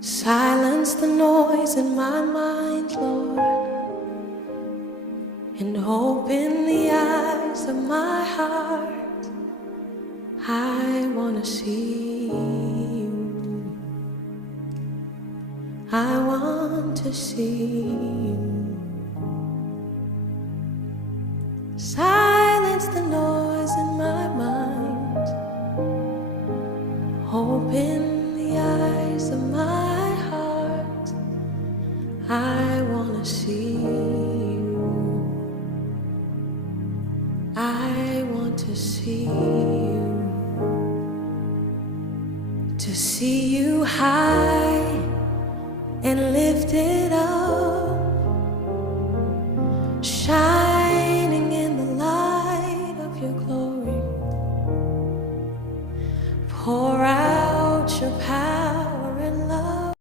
Silence the noise in my mind, Lord, and open the eyes of my heart. I wanna see you. I want to see you. Silence the noise in my mind. Open the eyes of my heart. I wanna see you. I want to see you. To see you high and lifted up,